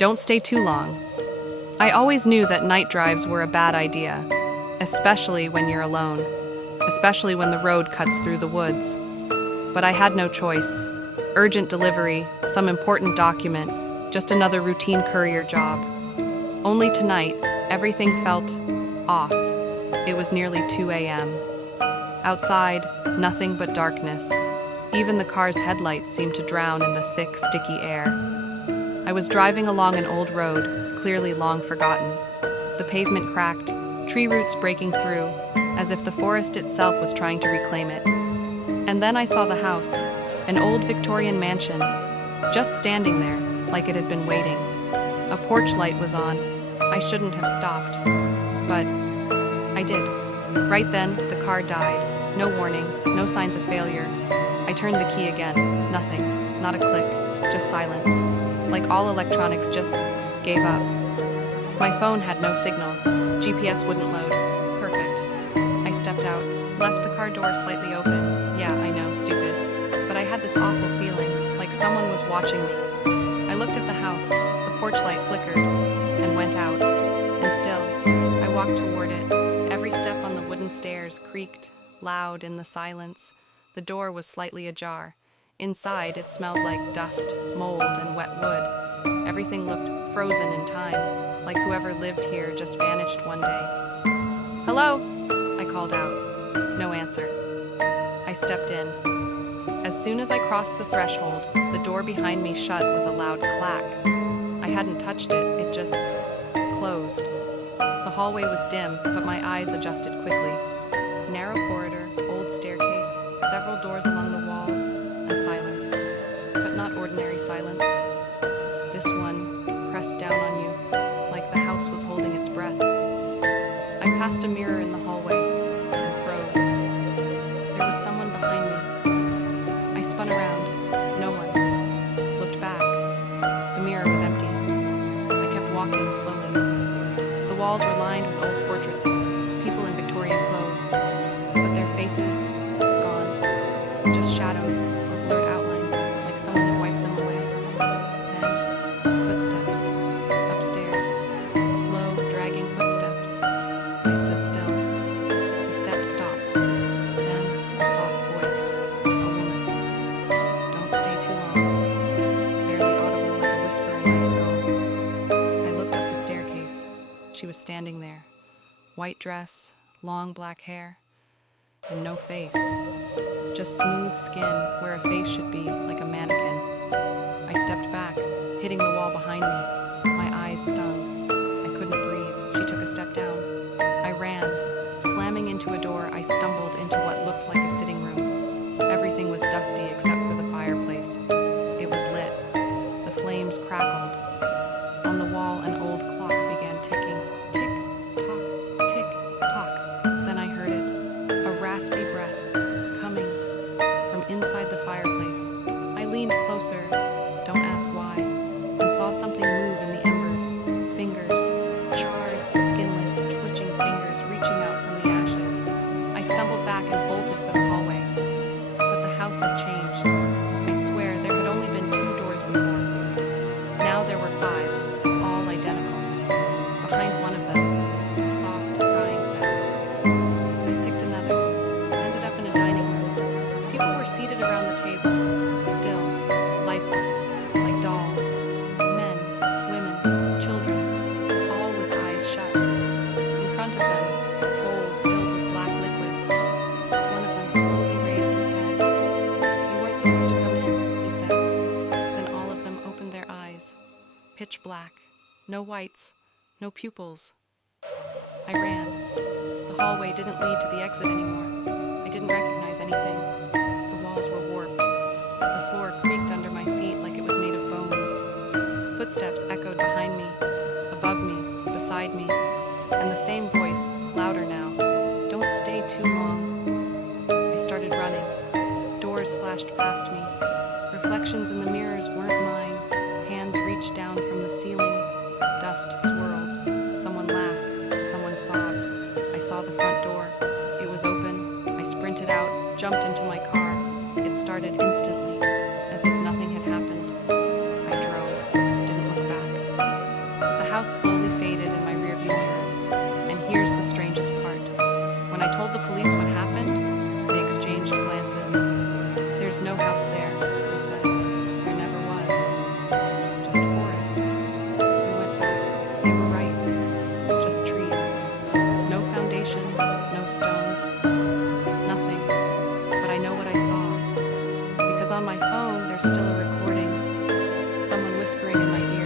Don't stay too long. I always knew that night drives were a bad idea, especially when you're alone, especially when the road cuts through the woods. But I had no choice. Urgent delivery, some important document, just another routine courier job. Only tonight, everything felt off. It was nearly 2 a.m. Outside, nothing but darkness. Even the car's headlights seemed to drown in the thick, sticky air. I was driving along an old road, clearly long forgotten. The pavement cracked, tree roots breaking through, as if the forest itself was trying to reclaim it. And then I saw the house, an old Victorian mansion, just standing there, like it had been waiting. A porch light was on. I shouldn't have stopped. But I did. Right then, the car died. No warning, no signs of failure. I turned the key again. Nothing. Not a click. Just silence. Like all electronics just gave up. My phone had no signal. GPS wouldn't load. Perfect. I stepped out, left the car door slightly open. Yeah, I know, stupid. But I had this awful feeling, like someone was watching me. I looked at the house. The porch light flickered and went out. And still, I walked toward it. Every step on the wooden stairs creaked, loud in the silence. The door was slightly ajar. Inside, it smelled like dust, mold, and wet wood. Everything looked frozen in time, like whoever lived here just vanished one day. "Hello?" I called out. No answer. I stepped in. As soon as I crossed the threshold, the door behind me shut with a loud clack. I hadn't touched it, it just closed. The hallway was dim, but my eyes adjusted quickly. Narrow corridor, old staircase, several doors along the walls, and silence. But not ordinary silence. This one pressed down on you, like the house was holding its breath. I passed a mirror in the hallway and froze. There was someone behind me. I spun around. No one. Looked back. The mirror was empty. I kept walking slowly. The walls were lined with old portraits, people in Victorian clothes, but their faces, gone. Just shadows or blurred outlines, like someone had wiped them away. Then, footsteps. Upstairs. Slow, dragging footsteps. I stood still. The steps stopped. Then, a soft voice. A woman's. "Don't stay too long." Barely audible like a whisper in my skull. I looked up the staircase. She was standing there. White dress, long black hair, and no face. Just smooth skin where a face should be, like a mannequin. I stepped back, hitting the wall behind me. My eyes stung. I couldn't breathe. She took a step down. I ran. Slamming into a door, I stumbled into what looked like a sitting room. Everything was dusty except for the fireplace. It was lit. The flames crackled. On the wall, an old clock began ticking. Tick, tock, tick, tock. Then I heard it. A raspy breath coming from inside the fireplace. I leaned closer, don't ask why, and saw something move in the embers. Fingers, charred, skinless, twitching fingers reaching out from the ashes. I stumbled back and bolted for the hallway. But the house had changed. I swear there had only been 2 doors before. Now there were 5, all identical. Behind one of them, a soft, crying sound. I picked another, ended up in a dining room. People were seated around the table, still, lifeless, like dolls. Men, women, children, all with eyes shut. In front of them, bowls filled with black liquid. One of them slowly raised his head. "You weren't supposed to come in," he said. Then all of them opened their eyes. Pitch black. No whites. No pupils. I ran. The hallway didn't lead to the exit anymore. I didn't recognize anything. The walls were warped. The floor creaked under my feet like it was made of bones. Footsteps echoed behind me, above me, beside me, and the same voice, louder now. "Don't stay too long." I started running. Doors flashed past me. Reflections in the mirrors weren't mine. Hands reached down from the ceiling. Dust swirled. Someone laughed. Someone sobbed. I saw the front door. It was open. I sprinted out, jumped into my car. It started instantly, as if nothing had happened. I drove, didn't look back. house slowly faded in my rearview mirror. And here's the strangest part. When I told the police what happened, they exchanged glances. "There's no house there," they said. "There never was. Just forest." We went back. They were right. Just trees. No foundation, no stones. Nothing. But I know what I saw. Because on my phone, there's still a recording. Someone whispering in my ear.